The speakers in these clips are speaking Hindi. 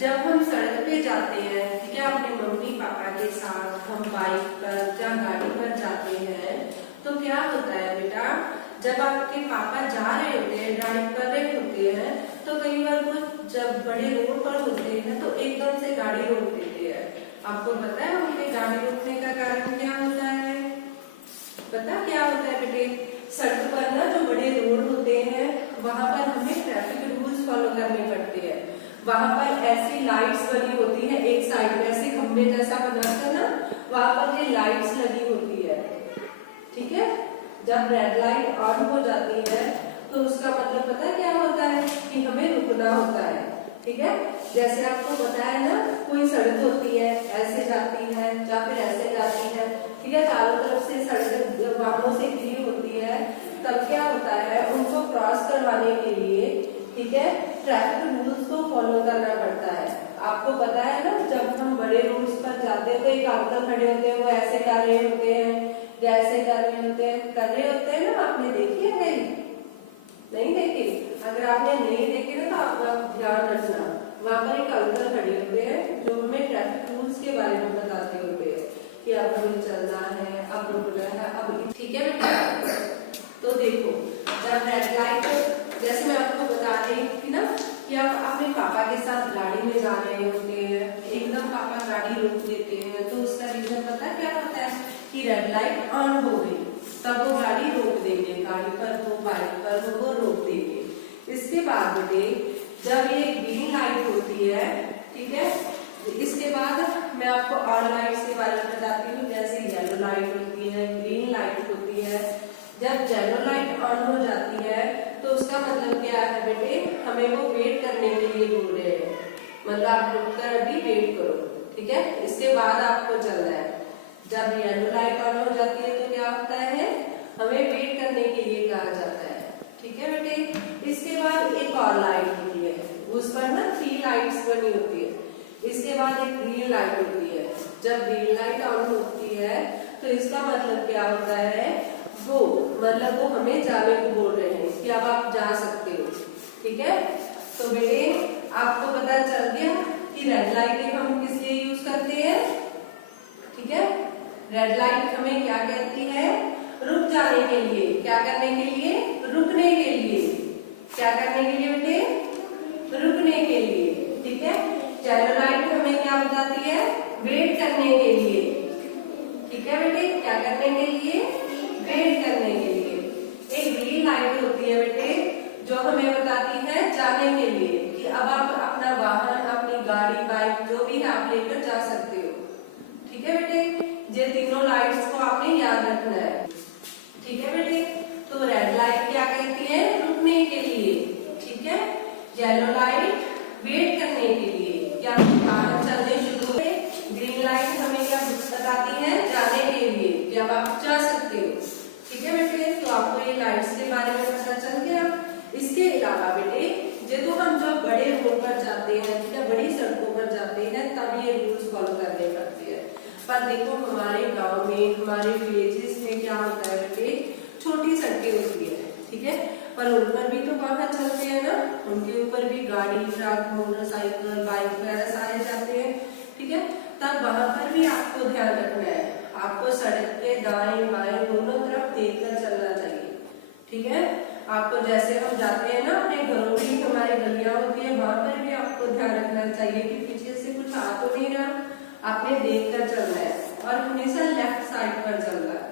जब हम सड़क पे जाते हैं, ठीक है, अपने मम्मी पापा के साथ हम बाइक पर या गाड़ी पर जाते हैं, तो क्या होता है बेटा, जब आपके पापा जा रहे होते हैं, ड्राइव कर रहे होते हैं, तो कई बार वो जब बड़े रोड पर होते हैं तो एकदम से गाड़ी रोक देते हैं। आपको पता है उनके गाड़ी रोकने का कारण क्या होता है? पता क्या होता है बेटे? सड़क पर ना जो बड़े रोड होते हैं वहां पर हमें ट्रैफिक रूल्स फॉलो करने पड़ते हैं। वहां पर ऐसी लाइट्स बनी होती है, एक साइड में ऐसे खंबे जैसा बना है ना, वहां पर ये लाइट्स लगी होती है, ठीक है। जब रेड लाइट ऑन हो जाती है तो उसका मतलब पता है क्या होता है कि हमें रुकना होता है, ठीक है। जैसे आपको पता है ना, कोई सड़क होती है, ऐसे जाती है या फिर ऐसे जाती है, ठीक है, चारों तरफ से सड़क वाहनों से घिरी होती है, तब क्या होता है, उनको क्रॉस करवाने के लिए, ठीक है, ट्रैफिक रूल्स को फॉलो करना पड़ता है। आपको पता है ना, जब हम बड़े रूट्स पर जाते हैं तो एक अंकल खड़े होते हैं, वो ऐसे कर रहे होते हैं, जैसे कर रहे होते हैं ना, आपने देखी है कहीं? नहीं देखी? अगर आपने नहीं देखी ना तो आप ध्यान रखना, वहां पर एक अंकल खड़े होते हैं जो हमें ट्रैफिक रूल्स के बारे में बताते होते हैं कि अब हमें चलना है, अब रुकना है, अब, ठीक है बेटा। तो देखो, जब रेड लाइट, जैसे मैं आपको बता रही थी ना कि आप अपने पापा के साथ गाड़ी में जा रहे होते हैं, एकदम पापा गाड़ी रोक देते हैं, तो उसका रीजन पता है क्या होता है कि रेड लाइट ऑन हो गई, तब वो गाड़ी रोक देंगे, गाड़ी पर हो, बाइक पर हो, वो रोक देंगे। इसके बाद बेटे जब ये ग्रीन लाइट होती है, ठीक है, इसके बाद मैं आपको और लाइट्स के बारे में बताती हूँ, जैसे येलो लाइट होती है, ग्रीन लाइट होती है। जब येलो लाइट ऑन हो जाती है तो उसका मतलब क्या है बेटे, हमें वो वेट करने के लिए बोल रहे हैं, मतलब आप रुककर अभी वेट करो, ठीक है, इसके बाद आपको चलना है। जब येलो लाइट ऑन हो जाती है तो क्या होता है, हमें वेट करने के लिए कहा जाता है, ठीक है बेटे। इसके बाद एक और लाइट होती है, उस पर ना 3 लाइट्स बनी होती है। इसके बाद एक ग्रीन लाइट होती है। जब ग्रीन लाइट ऑन होती है तो इसका मतलब क्या होता है, वो मतलब वो हमें जाने को बोल रहे हैं कि अब आप जा सकते हो, ठीक है। तो बेटे आपको पता चल गया कि रेड लाइट हम किस लिए यूज करते हैं, ठीक है। रेड लाइट हमें क्या कहती है, रुक जाने के लिए, क्या करने के लिए, रुकने के लिए, क्या करने के लिए बेटे, रुकने के लिए, ठीक है। येलो लाइट हमें क्या बताती है, वेट करने के लिए, ठीक है बेटे, क्या करने के लिए, वेट करने के लिए। एक ग्रीन लाइट होती है बेटे जो हमें बताती है जाने के लिए, कि अब आप अपना वाहन, अपनी गाड़ी, बाइक जो भी है आप लेकर जा सकते हो, ठीक है बेटे। ये तीनों लाइट्स को आपने याद रखना है, ठीक है बेटे। तो रेड लाइट क्या कहती है, रुकने के लिए, ठीक है। येलो लाइट वेट करने के लिए, क्या वाहन चलने शुरू हुए। ग्रीन लाइट हमें क्या बताती है, जाने के लिए, कि अब आप जा सकते हो, ठीक है बेटे। तो आपको ये लाइट्स के बारे में पता चल गया। इसके अलावा बेटे ये तो हम जब बड़े रोड पर जाते हैं, ठीक है, बड़ी सड़कों पर जाते हैं, तब ये रूल्स फॉलो करने पड़ते हैं। पर देखो हमारे गांव में, हमारे विलेजेस में क्या होता है बेटे, छोटी सड़कें होती है, ठीक है, पर उन पर भी तो वाहन चलते हैं ना, उनके ऊपर भी गाड़ी, ट्रक, मोटरसाइकिल, बाइक वगैरह सारे जाते हैं, ठीक है। तब वहां पर भी आपको ध्यान रखना है, आपको सड़क के दाएं बाएं दोनों तरफ देखकर चलना चाहिए, ठीक है। आपको जैसे हम जाते हैं ना अपने घरों में, हमारी गलियां होती है, वहां पर भी आपको ध्यान रखना चाहिए कि पीछे से कुछ आ तो नहीं रहा, आपने देख कर चलना है और हमेशा लेफ्ट साइड पर चलना है,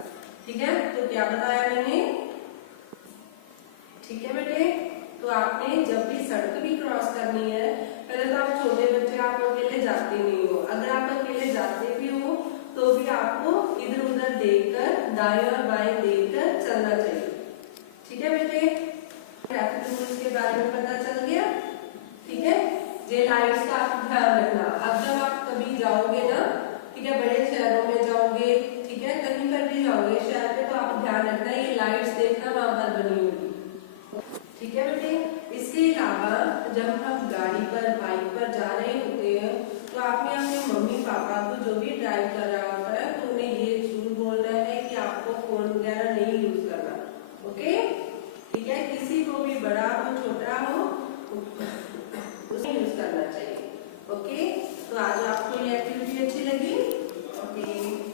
ठीक है। तो क्या बताया मैंने, ठीक है बेटे। तो आपने जब भी सड़क भी क्रॉस करनी है, पहले तो आप छोटे बच्चे, आप अकेले जाते नहीं हो, अगर आप अकेले जाते भी हो तो भी आपको इधर उधर देखकर, दाएं और बाएं देखकर चलना चाहिए, ठीक है बेटे। ट्रैफिक रूल्स के बारे में पता चल गया, ठीक है। ये लाइट्स का आप ध्यान रखना। अब जब आप कभी जाओगे ना, ठीक है, बड़े शहरों में जाओगे, ठीक है, कहीं पर भी जाओगे शहर पे, तो आप ध्यान रखना ये लाइट्स देखना वहां पर बनी होगी, ठीक है बेटे। इसके अलावा जब हम गाड़ी पर, बाइक पर जा रहे होते हैं तो आपने अपने मम्मी पापा को, जो भी ड्राइव कर रहा होता है, तो उन्हें ये जरूर बोलना है कि आपको फोन वगैरह नहीं यूज करना, ओके, ठीक है। किसी को भी, बड़ा हो छोटा हो, उसे यूज करना चाहिए, ओके, तो आज आपको ये एक्टिविटी अच्छी लगी? ओके।